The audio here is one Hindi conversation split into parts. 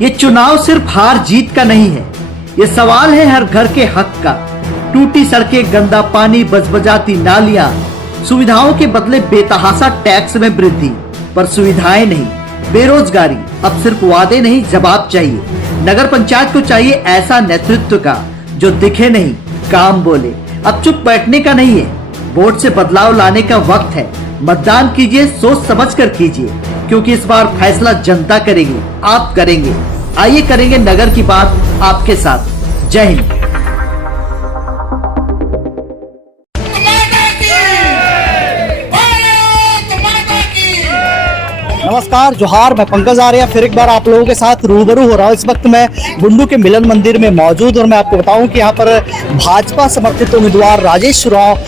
ये चुनाव सिर्फ हार जीत का नहीं है, ये सवाल है हर घर के हक का। टूटी सड़कें, गंदा पानी, बजबजाती नालियां, सुविधाओं के बदले बेतहाशा टैक्स में वृद्धि, पर सुविधाएं नहीं, बेरोजगारी। अब सिर्फ वादे नहीं, जवाब चाहिए। नगर पंचायत को चाहिए ऐसा नेतृत्व का जो दिखे नहीं, काम बोले। अब चुप बैठने का नहीं है, वोट से बदलाव लाने का वक्त है। मतदान कीजिए, सोच समझ कर कीजिए, क्योंकि इस बार फैसला जनता करेगी, आप करेंगे। आइए करेंगे नगर की बात आपके साथ। जय हिंद। नमस्कार, जोहार। मैं पंकज आर्या फिर एक बार आप लोगों के साथ रूबरू हो रहा हूँ। इस वक्त मैं बुंडू के मिलन मंदिर में मौजूद और मैं आपको बताऊं कि यहाँ पर भाजपा समर्थित उम्मीदवार राजेश उरांव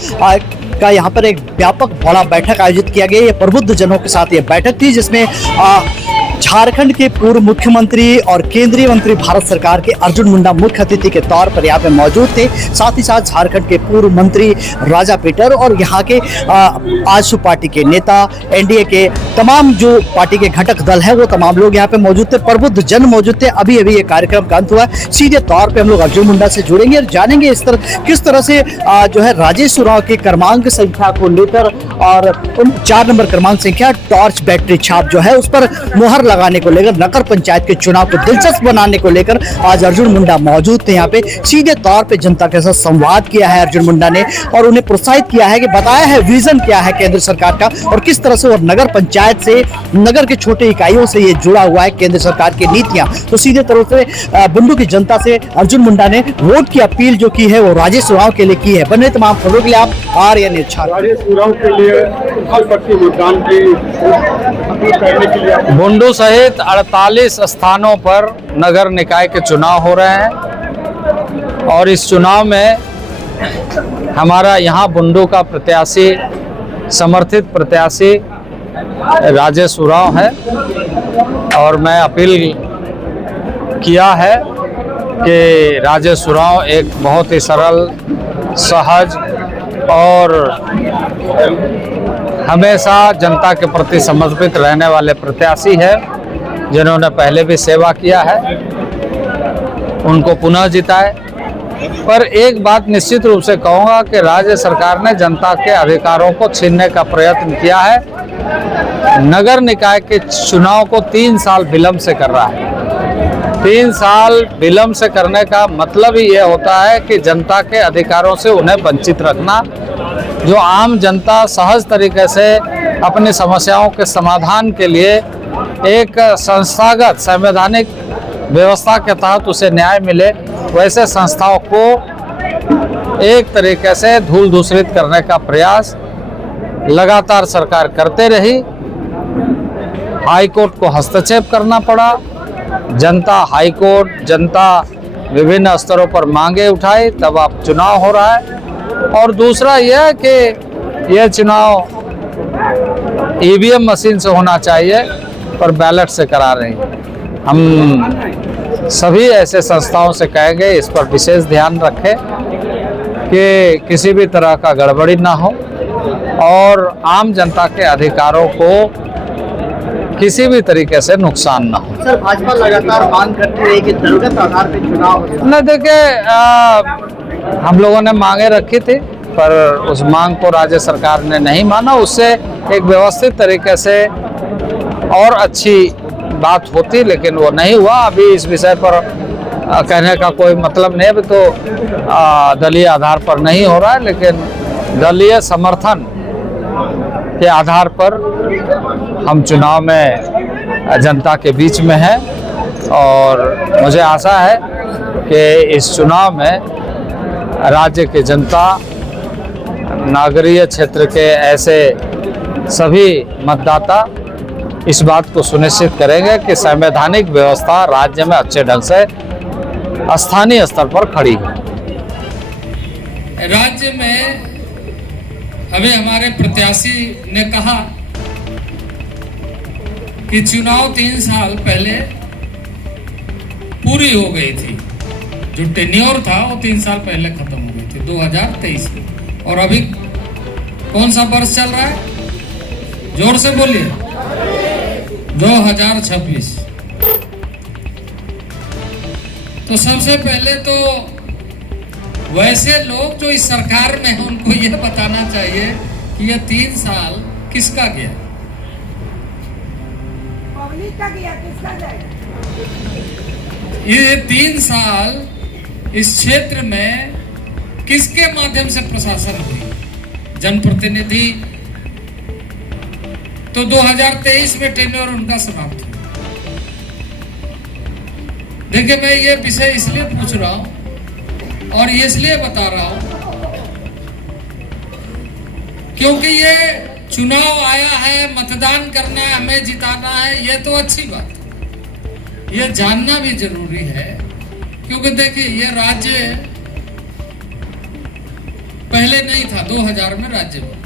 का यहाँ पर एक व्यापक बड़ा बैठक आयोजित किया गया। ये प्रबुद्ध जनों के साथ ये बैठक थी, जिसमें झारखंड के पूर्व मुख्यमंत्री और केंद्रीय मंत्री भारत सरकार के अर्जुन मुंडा मुख्य अतिथि के तौर पर यहाँ पे मौजूद थे। साथ ही साथ झारखंड के पूर्व मंत्री राजा पीटर और यहाँ के आजसू पार्टी के नेता, एनडीए के तमाम जो पार्टी के घटक दल है वो तमाम लोग यहाँ पे मौजूद थे। प्रबुद्ध जन मौजूद थे। अभी अभी ये कार्यक्रम का अंत हुआ है। सीधे तौर पर हम लोग अर्जुन मुंडा से जुड़ेंगे और जानेंगे किस तरह से जो है राजेश उरांव के क्रमांक संख्या को लेकर और 4 नंबर क्रमांक संख्या टॉर्च बैटरी छाप जो है उस पर मुहर लगाने को लेकर, नगर पंचायत के चुनाव को दिलचस्प बनाने को लेकर आज अर्जुन मुंडा मौजूद थे यहाँ पे। सीधे तौर पे जनता के साथ संवाद किया है अर्जुन मुंडा ने और उन्हें प्रोत्साहित किया है कि बताया है विजन क्या है केंद्र सरकार का और किस तरह से वो नगर पंचायत से, नगर के छोटे इकाइयों से ये जुड़ा हुआ है केंद्र सरकार की नीतियां। तो सीधे तरह से बुंडू की जनता से अर्जुन मुंडा ने वोट की अपील जो की है वो राजेश उरांव के लिए की है। बने तमाम खबरों के लिए आप आर्या न्यूज़। राजेश उरांव के लिए मतदान की अपील करने के लिए बुंडू सहित 48 स्थानों पर नगर निकाय के चुनाव हो रहे हैं और इस चुनाव में हमारा यहाँ बुंडू का प्रत्याशी, समर्थित प्रत्याशी राजेश उरांव है और मैं अपील किया है कि राजेश उरांव एक बहुत ही सरल, सहज और हमेशा जनता के प्रति समर्पित रहने वाले प्रत्याशी है, जिन्होंने पहले भी सेवा किया है। उनको पुनः जिताए। पर एक बात निश्चित रूप से कहूँगा कि राज्य सरकार ने जनता के अधिकारों को छीनने का प्रयत्न किया है। नगर निकाय के चुनाव को 3 साल विलंब से कर रहा है। 3 साल विलंब से करने का मतलब ही ये होता है कि जनता के अधिकारों से उन्हें वंचित रखना। जो आम जनता सहज तरीके से अपनी समस्याओं के समाधान के लिए एक संस्थागत संवैधानिक व्यवस्था के तहत उसे न्याय मिले, वैसे संस्थाओं को एक तरीके से धूल दूषित करने का प्रयास लगातार सरकार करते रही। हाई कोर्ट को हस्तक्षेप करना पड़ा। जनता हाई कोर्ट, जनता विभिन्न स्तरों पर मांगे उठाई, तब अब चुनाव हो रहा है। और दूसरा यह है कि यह चुनाव ईवीएम मशीन से होना चाहिए पर बैलेट से करा रही है। हम सभी ऐसे संस्थाओं से कहेंगे इस पर विशेष ध्यान रखें कि किसी भी तरह का गड़बड़ी ना हो और आम जनता के अधिकारों को किसी भी तरीके से नुकसान ना हो। सर, भाजपा लगातार मांग करती रही कि दलगत आधार पर चुनाव हो। न देखिए, हम लोगों ने मांगे रखी थी पर उस मांग को राज्य सरकार ने नहीं माना। उससे एक व्यवस्थित तरीके से और अच्छी बात होती, लेकिन वो नहीं हुआ। अभी इस विषय पर कहने का कोई मतलब नहीं। अभी तो दलीय आधार पर नहीं हो रहा है, लेकिन दलीय समर्थन के आधार पर हम चुनाव में जनता के बीच में हैं और मुझे आशा है कि इस चुनाव में राज्य की जनता, नागरीय क्षेत्र के ऐसे सभी मतदाता इस बात को सुनिश्चित करेंगे कि संवैधानिक व्यवस्था राज्य में अच्छे ढंग से स्थानीय स्तर पर खड़ी है। राज्य में अभी हमारे प्रत्याशी ने कहा कि चुनाव 3 साल पहले पूरी हो गई थी। जो टेन्योर था वो 3 साल पहले खत्म हो गई थी, 2023 में। और अभी कौन सा वर्ष चल रहा है? जोर से बोलिए। 2026। तो सबसे पहले तो वैसे लोग जो इस सरकार में हैं उनको यह बताना चाहिए कि यह 3 साल किसका गया, पब्लिक का गया, किसका जाएगा? ये 3 साल इस क्षेत्र में किसके माध्यम से प्रशासन हुई? जनप्रतिनिधि तो 2023 में टेन्योर उनका समाप्त हुआ। देखिए, मैं ये विषय इसलिए पूछ रहा हूं और ये इसलिए बता रहा हूं क्योंकि ये चुनाव आया है, मतदान करना है, हमें जिताना है, ये तो अच्छी बात है, ये जानना भी जरूरी है। क्योंकि देखिए, ये राज्य पहले नहीं था, 2000 में राज्य बना।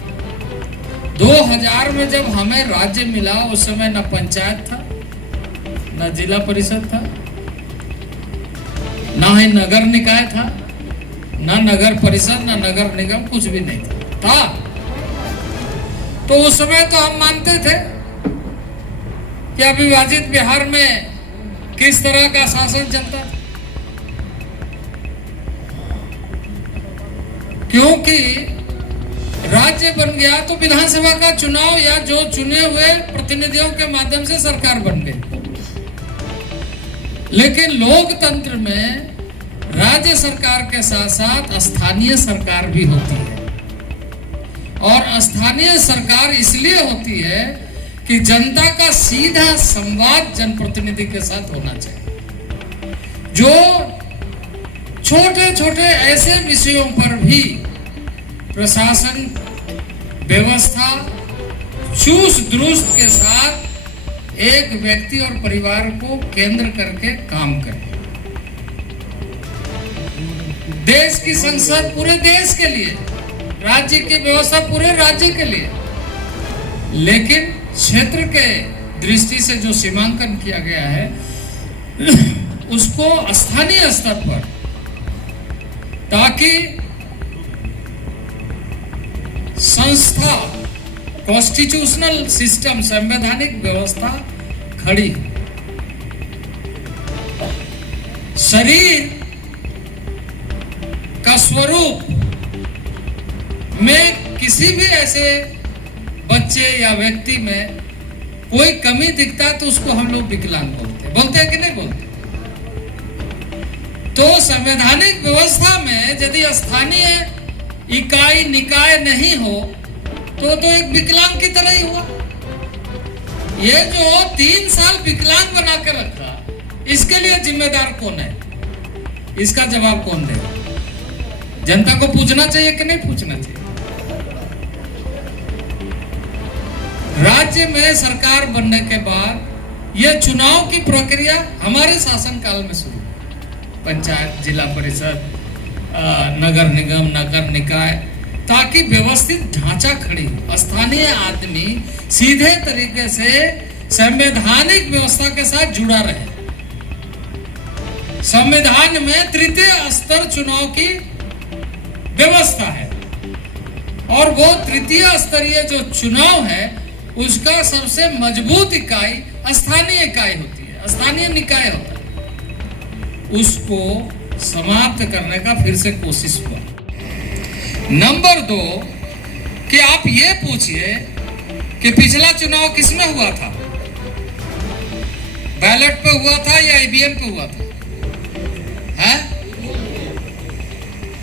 2000 में जब हमें राज्य मिला उस समय न पंचायत था, न जिला परिषद था, ना ही नगर निकाय था, ना नगर परिषद, ना नगर निगम, कुछ भी नहीं था। तो उस समय तो हम मानते थे कि अविभाजित बिहार में किस तरह का शासन चलता था, क्योंकि राज्य बन गया तो विधानसभा का चुनाव या जो चुने हुए प्रतिनिधियों के माध्यम से सरकार बन गई। लेकिन लोकतंत्र में राज्य सरकार के साथ साथ स्थानीय सरकार भी होती है, और स्थानीय सरकार इसलिए होती है कि जनता का सीधा संवाद जनप्रतिनिधि के साथ होना चाहिए, जो छोटे छोटे ऐसे विषयों पर भी प्रशासन व्यवस्था चूस दुरुस्त के साथ एक व्यक्ति और परिवार को केंद्र करके काम करे। देश की संसद पूरे देश के लिए, राज्य की व्यवस्था पूरे राज्य के लिए, लेकिन क्षेत्र के दृष्टि से जो सीमांकन किया गया है उसको स्थानीय स्तर पर, ताकि संस्था कॉन्स्टिट्यूशनल सिस्टम, संवैधानिक व्यवस्था खड़ी। शरीर का स्वरूप में किसी भी ऐसे बच्चे या व्यक्ति में कोई कमी दिखता है तो उसको हम लोग विकलांग बोलते हैं कि नहीं बोलते? तो संवैधानिक व्यवस्था में यदि स्थानीय इकाई निकाय नहीं हो तो एक विकलांग की तरह ही हुआ। ये जो 3 साल विकलांग बना कर रखा, इसके लिए जिम्मेदार कौन है? इसका जवाब कौन देगा? जनता को पूछना चाहिए कि नहीं पूछना चाहिए? राज्य में सरकार बनने के बाद यह चुनाव की प्रक्रिया हमारे शासनकाल में शुरू, पंचायत, जिला परिषद, नगर निगम, नगर निकाय, ताकि व्यवस्थित ढांचा खड़ी हो, स्थानीय आदमी सीधे तरीके से संवैधानिक व्यवस्था के साथ जुड़ा रहे। संविधान में तृतीय स्तर चुनाव की व्यवस्था है, और वो तृतीय स्तरीय जो चुनाव है उसका सबसे मजबूत इकाई स्थानीय इकाई होती है, स्थानीय निकाय होता है। उसको समाप्त करने का फिर से कोशिश हुआ। नंबर 2 कि आप ये पूछिए कि पिछला चुनाव किसमें हुआ था? बैलेट पे हुआ था या ईवीएम पे हुआ था? है?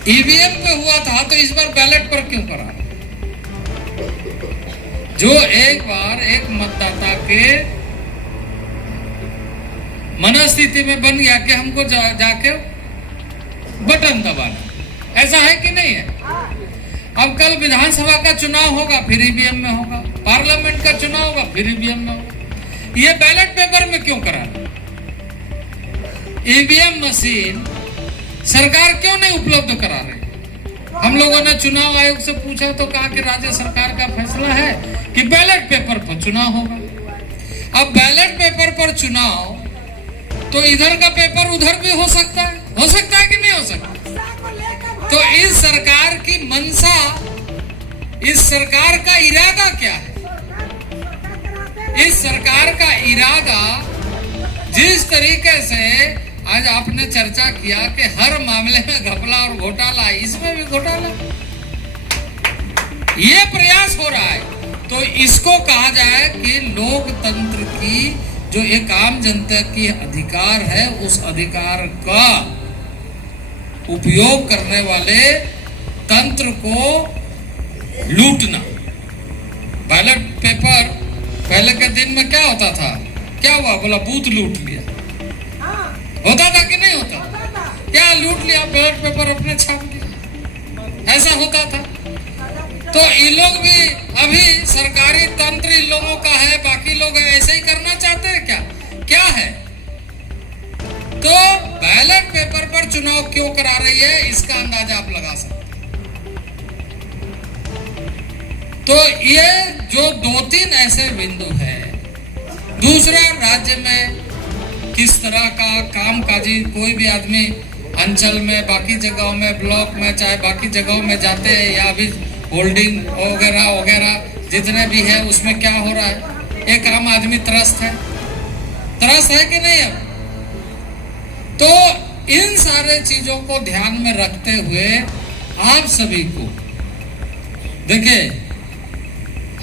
ईवीएम पे हुआ था, तो इस बार बैलेट पर क्यों करा? जो एक बार एक मतदाता के मनस्थिति में बन गया कि हमको जाके बटन दबाना, ऐसा है कि नहीं है? अब कल विधानसभा का चुनाव होगा, फिर ईवीएम में होगा, पार्लियामेंट का चुनाव होगा, फिर ईवीएम में होगा। ये बैलेट पेपर में क्यों कराना? ईवीएम मशीन सरकार क्यों नहीं उपलब्ध करा रही? हम लोगों ने चुनाव आयोग से पूछा तो कहा कि राज्य सरकार का फैसला है कि बैलेट पेपर पर चुनाव होगा। अब बैलेट पेपर पर चुनाव, तो इधर का पेपर उधर भी हो सकता है कि नहीं हो सकता? तो इस सरकार की मंशा, इस सरकार का इरादा क्या है? इस सरकार का इरादा जिस तरीके से आज आपने चर्चा किया कि हर मामले में घपला और घोटाला, इसमें भी घोटाला, ये प्रयास हो रहा है। तो इसको कहा जाए कि लोकतंत्र की जो एक आम जनता की अधिकार है, उस अधिकार का उपयोग करने वाले तंत्र को लूटना। बैलेट पेपर पहले के दिन में क्या होता था, क्या हुआ, बोला बूथ लूट लिया, होता था कि नहीं होता, क्या लूट लिया, बैलेट पेपर अपने छाप दिया, ऐसा होता था। तो ये लोग भी अभी सरकारी तंत्र इन लोगों का है, बाकी लोग ऐसे ही करना चाहते हैं क्या, क्या है? तो बैलेट पेपर पर चुनाव क्यों करा रही है, इसका अंदाजा आप लगा सकते हैं। तो ये जो 2-3 ऐसे बिंदु है। दूसरा, राज्य में किस तरह का कामकाजी, कोई भी आदमी अंचल में, बाकी जगहों में, ब्लॉक में, चाहे बाकी जगहों में जाते हैं, या भी होल्डिंग वगैरह वगैरह जितने भी है, उसमें क्या हो रहा है, एक आम आदमी त्रस्त है कि नहीं है? तो इन सारे चीजों को ध्यान में रखते हुए आप सभी को देखिए,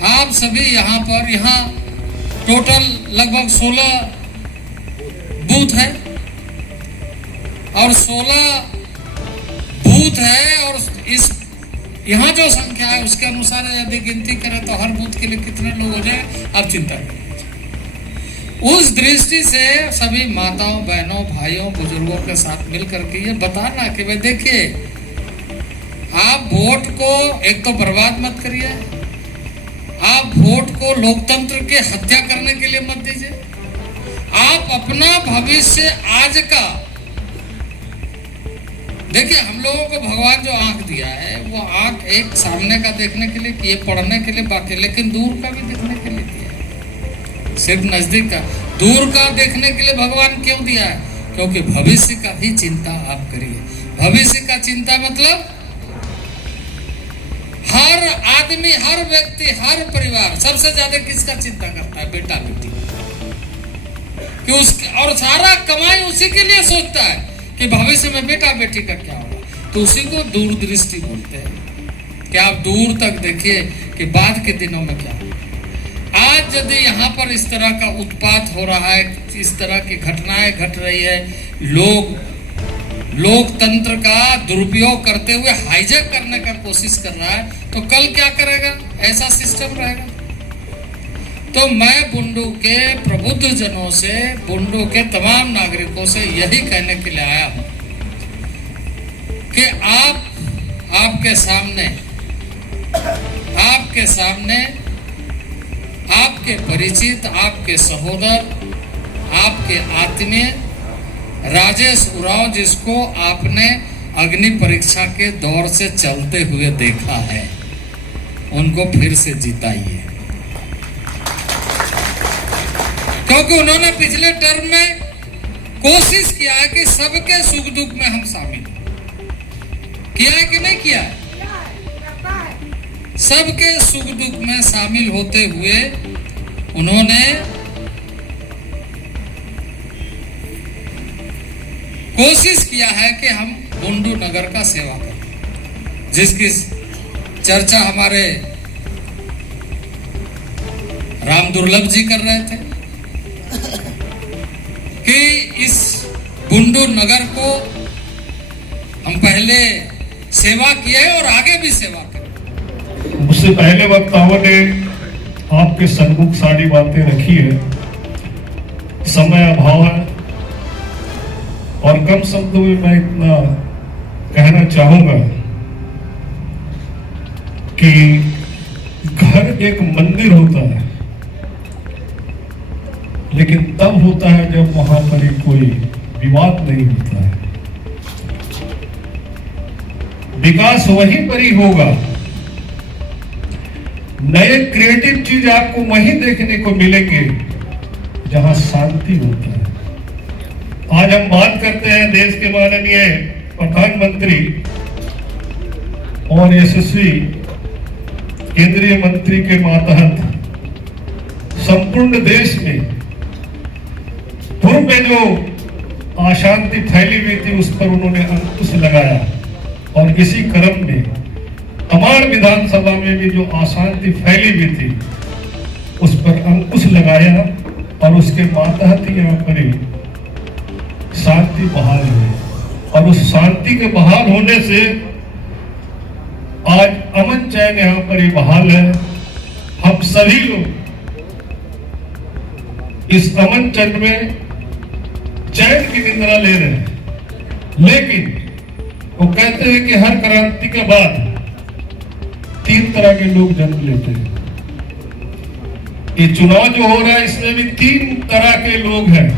आप सभी यहाँ टोटल लगभग 16 बूथ है, और 16 बूथ है, और इस यहाँ जो संख्या है उसके अनुसार यदि गिनती करें तो हर बूथ के लिए कितने लोग हो जाए, आप चिंता करें। उस दृष्टि से सभी माताओं, बहनों, भाइयों, बुजुर्गों के साथ मिलकर के ये बताना कि भाई देखिए, आप वोट को एक तो बर्बाद मत करिए, आप वोट को लोकतंत्र की हत्या करने के लिए मत दीजिए। आप अपना भविष्य आज का देखिए, हम लोगों को भगवान जो आंख दिया है, वो आंख एक सामने का देखने के लिए, ये पढ़ने के लिए बाकी, लेकिन दूर का भी देखने के लिए दिया है। सिर्फ नजदीक का, दूर का देखने के लिए भगवान क्यों दिया है? क्योंकि भविष्य का भी चिंता आप करिए। भविष्य का चिंता मतलब हर आदमी, हर व्यक्ति, हर परिवार सबसे ज्यादा किसका चिंता करता है? बेटा बेटी कि उसके, और सारा कमाई उसी के लिए सोचता है कि भविष्य में बेटा बेटी का क्या होगा। तो उसी को दूरदृष्टि बोलते हैं कि आप दूर तक देखिए कि बाद के दिनों में क्या होगा। आज यदि यहाँ पर इस तरह का उत्पात हो रहा है, इस तरह की घटनाएं घट रही है, लोकतंत्र का दुरुपयोग करते हुए हाईजैक करने का कोशिश कर रहा है, तो कल क्या करेगा? ऐसा सिस्टम रहेगा। तो मैं बुंडू के प्रबुद्ध जनों से, बुंडू के तमाम नागरिकों से यही कहने के लिए आया हूं कि आपके सामने आपके परिचित, आपके सहोदर, आपके आत्मीय राजेश उरांव, जिसको आपने अग्नि परीक्षा के दौर से चलते हुए देखा है, उनको फिर से जिताइए, क्योंकि उन्होंने पिछले टर्म में कोशिश किया है कि सबके सुख दुख में हम शामिल किया है कि नहीं किया है? सबके सुख दुख में शामिल होते हुए उन्होंने कोशिश किया है कि हम बुंडू नगर का सेवा करें, जिसकी चर्चा हमारे राम दुर्लभ जी कर रहे थे कि इस बुंडू नगर को हम पहले सेवा किए और आगे भी सेवा करें। मुझसे पहले वक्ताओं ने आपके सन्मुख सारी बातें रखी है, समय अभाव है और कम शब्दों में मैं इतना कहना चाहूंगा कि घर एक मंदिर होता है, लेकिन तब होता है जब वहां पर कोई विवाद नहीं होता है। विकास वहीं पर ही होगा, नए क्रिएटिव चीज आपको वहीं देखने को मिलेंगे जहां शांति होता है। आज हम बात करते हैं देश के माननीय प्रधानमंत्री और यशस्वी केंद्रीय मंत्री के मातहत संपूर्ण देश में पूर्व में जो अशांति फैली हुई थी उस पर उन्होंने अंकुश लगाया और इसी क्रम में तमाड़ विधानसभा में भी जो अशांति फैली हुई थी उस पर अंकुश लगाया और उसके मातहत ही यहाँ पर शांति बहाल हुई और उस शांति के बहाल होने से आज अमन चैन यहाँ पर ही बहाल है। हम सभी लोग इस अमन चैन में चैन की निंद्रा ले रहे हैं, लेकिन वो कहते हैं कि हर क्रांति के बाद 3 तरह के लोग जन्म लेते हैं। ये चुनाव जो हो रहा है इसमें भी 3 तरह के लोग हैं।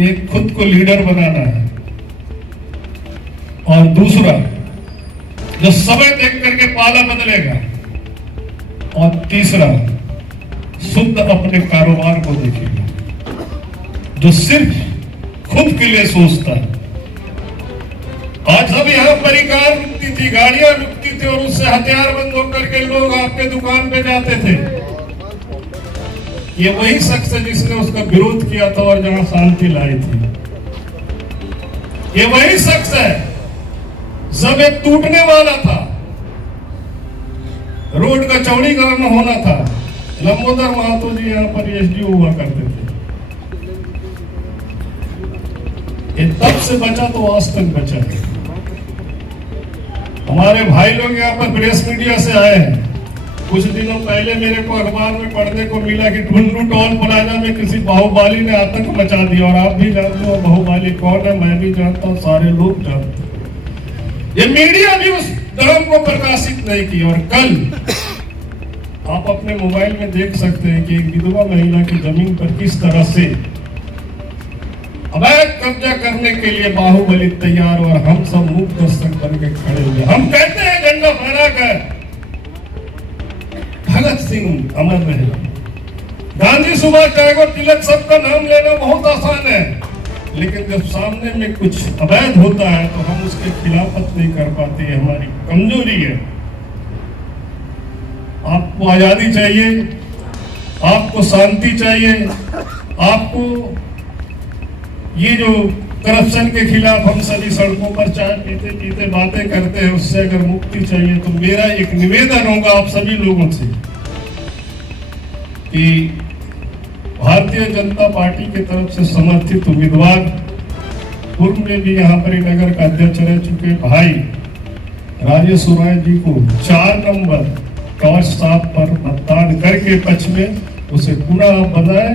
एक खुद को लीडर बनाना है और दूसरा जो समय देख करके पाला बदलेगा और तीसरा शुद्ध अपने कारोबार को देखेगा, जो सिर्फ खुद के लिए सोचता है। आज सब यहाँ परिकार रुकती थी, गाड़ियां रुकती थी और उससे हथियार बंद होकर के लोग आपके दुकान पे जाते थे। ये वही शख्स है जिसने उसका विरोध किया था और जहां शांति लाई थी। ये वही शख्स है जब एक टूटने वाला था, रोड का चौड़ीकरण होना था, लंबोदर महतो जी यहाँ पर एसडीओ हुआ करते थे। ये तब से बचा तो आज तक बचा है। हमारे भाई लोग यहाँ पर प्रेस मीडिया से आए हैं। कुछ दिनों पहले मेरे को अखबार में पढ़ने को मिला कि ढूंढू टोल प्लाजा में किसी बाहुबली ने आतंक मचा दिया और आप भी जानते हो बाहुबली कौन है, मैं भी जानता हूँ, सारे लोग जानते हैं। ये मीडिया भी उस धर्म को प्रकाशित नहीं की। और कल आप अपने मोबाइल में देख सकते हैं कि एक विधवा महिला की जमीन पर किस तरह से अवैध कब्जा करने के लिए बाहुबली तैयार और हम सब मूक दर्शक बन के खड़े हुए। हम कहते हैं झंडा फहराकर भगत सिंह अमर रहे, गांधी, सुभाष, टैगोर, तिलक, सबका नाम लेना बहुत आसान है, लेकिन जब सामने में कुछ अवैध होता है तो हम उसके खिलाफत नहीं कर पाते। हमारी कमजोरी है। आपको आजादी चाहिए, आपको शांति चाहिए, आपको ये जो करप्शन के खिलाफ हम सभी सड़कों पर चाय पीते पीते बातें करते हैं, उससे अगर मुक्ति चाहिए तो मेरा एक निवेदन होगा आप सभी लोगों से कि भारतीय जनता पार्टी की तरफ से समर्थित उम्मीदवार, पूर्व में भी यहाँ पर नगर का अध्यक्ष रह चुके भाई राजेश सुराय जी को 4 नंबर टॉर्च साहब पर मतदान करके पक्ष में उसे पुनः बनाए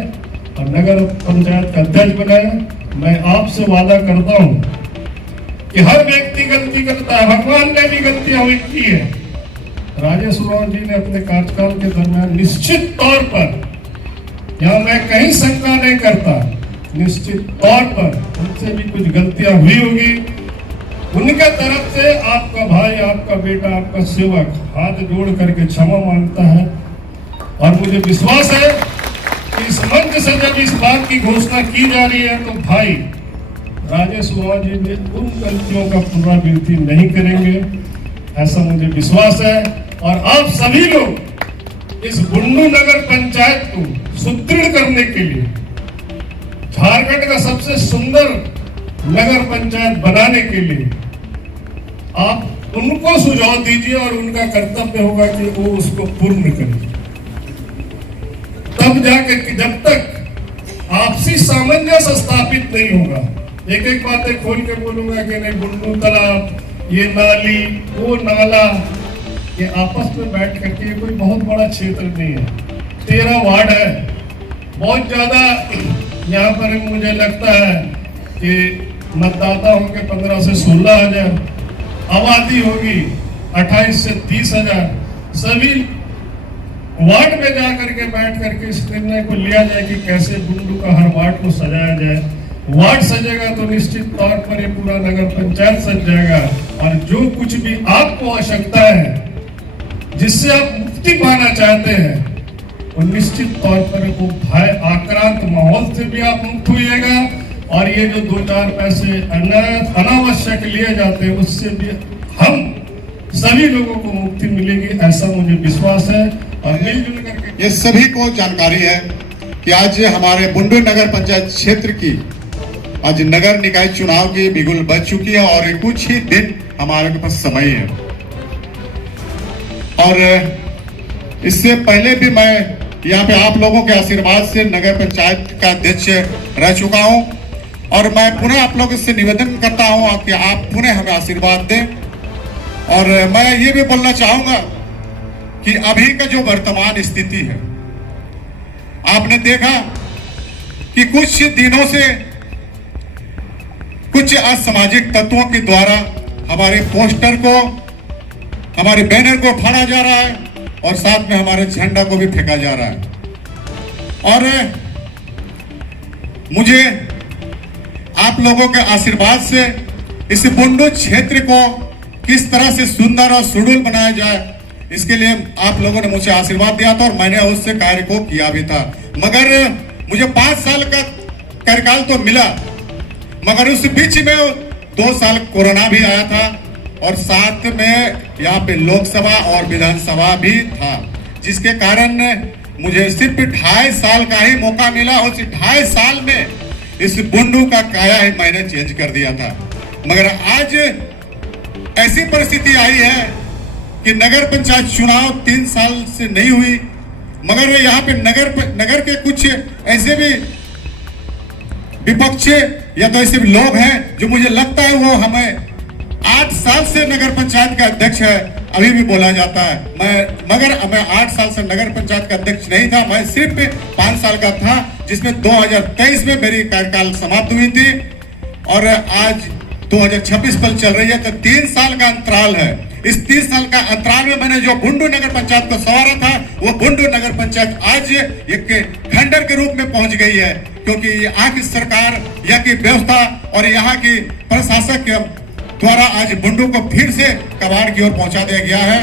और नगर पंचायत का अध्यक्ष बनाए। मैं आपसे वादा करता हूं कि हर व्यक्ति गलती करता है, भगवान ने भी गलतियां हुई की है। राजेश सुराय जी ने अपने कार्यकाल के दरमियान निश्चित तौर पर, यहाँ मैं कहीं शंका नहीं करता, निश्चित तौर पर उनसे भी कुछ गलतियां हुई होगी। उनके तरफ से आपका भाई, आपका बेटा, आपका सेवक हाथ जोड़ करके क्षमा मांगता है और मुझे विश्वास है कि इस मंच से जब इस बात की घोषणा की जा रही है तो भाई राजेश सुराय जी ने उन गलतियों का पुनरावृत्ति नहीं करेंगे, ऐसा मुझे विश्वास है। और आप सभी लोग इस बुंडू नगर पंचायत को सुदृढ़ करने के लिए, झारखंड का सबसे सुंदर नगर पंचायत बनाने के लिए आप उनको सुझाव दीजिए और उनका कर्तव्य होगा कि वो उसको पूर्ण करें। तब जाकर कि जब तक आपसी सामंजस्य स्थापित नहीं होगा, एक एक बातें खोल के बोलूंगा कि नहीं बुंडू तालाब, ये नाली, वो नाला, ये आपस में बैठ करके कोई बहुत बड़ा क्षेत्र नहीं है, 13 वार्ड है, बहुत ज्यादा यहाँ पर मुझे लगता है कि मतदाता होंगे 15 से 16 हजार, आबादी होगी 28 से 30 हजार। सभी वार्ड में जा करके बैठ करके इस निर्णय को लिया जाए कि कैसे बुंडू का हर वार्ड को सजाया जाए। वार्ड सजेगा तो निश्चित तौर पर ये पूरा नगर पंचायत सज जाएगा और जो कुछ भी आपको आवश्यकता है, जिससे आप मुक्ति पाना चाहते हैं, वो निश्चित तौर पर वो भय आक्रांत माहौल से भी आप मुक्त होइएगा और ये जो 2-4 पैसे अनावश्यक लिए जाते हैं उससे भी हम सभी लोगों को मुक्ति मिलेगी, ऐसा मुझे विश्वास है। और मिलजुल करके ये सभी को जानकारी है कि आज हमारे बुंडू नगर पंचायत क्षेत्र की आज नगर निकाय चुनाव की बिगुल बज चुकी है और कुछ ही दिन हमारे पास समय है। और इससे पहले भी मैं यहाँ पे आप लोगों के आशीर्वाद से नगर पंचायत का अध्यक्ष रह चुका हूँ और मैं पुनः आप लोगों से निवेदन करता हूँ कि आप पुनः हमें आशीर्वाद दें। और मैं ये भी बोलना चाहूंगा कि अभी का जो वर्तमान स्थिति है, आपने देखा कि कुछ दिनों से कुछ असामाजिक तत्वों के द्वारा हमारे पोस्टर को, हमारे बैनर को फाड़ा जा रहा है और साथ में हमारे झंडा को भी फेंका जा रहा है। और मुझे आप लोगों के आशीर्वाद से इस बुंडू क्षेत्र को किस तरह से सुंदर और सुडौल बनाया जाए, इसके लिए आप लोगों ने मुझे आशीर्वाद दिया था और मैंने उससे कार्य को किया भी था। मगर मुझे 5 साल का कार्यकाल तो मिला, मगर उस बीच में 2 साल कोरोना भी आया था और साथ में यहाँ पे लोकसभा और विधानसभा भी था, जिसके कारण मुझे सिर्फ 2.5 साल का ही मौका मिला और 2.5 साल में इस बुंडू का काया ही मैंने चेंज कर दिया था। मगर आज ऐसी परिस्थिति आई है कि नगर पंचायत चुनाव 3 साल से नहीं हुई, मगर यहाँ पे नगर के कुछ ऐसे भी विपक्ष या तो ऐसे भी लोग हैं जो मुझे लगता है वो हमें 8 साल से नगर पंचायत का अध्यक्ष है अभी भी बोला जाता है। मगर मैं 8 साल से नगर पंचायत का अध्यक्ष नहीं था, मैं सिर्फ 5 साल का था, जिसमें 2023 में मेरी कार्यकाल समाप्त हुई थी और आज 2026 पल चल रही है, तो 3 साल का अंतराल है। इस 3 साल का अंतराल में मैंने जो बुंडू नगर पंचायत को संवारा था, वो बुंडू नगर पंचायत आज एक खंडर के रूप में पहुंच गई है, क्योंकि यहाँ की सरकार, यहाँ की व्यवस्था और यहाँ की प्रशासक द्वारा आज बुंडू को फिर से कबाड़ की ओर पहुंचा दिया गया है।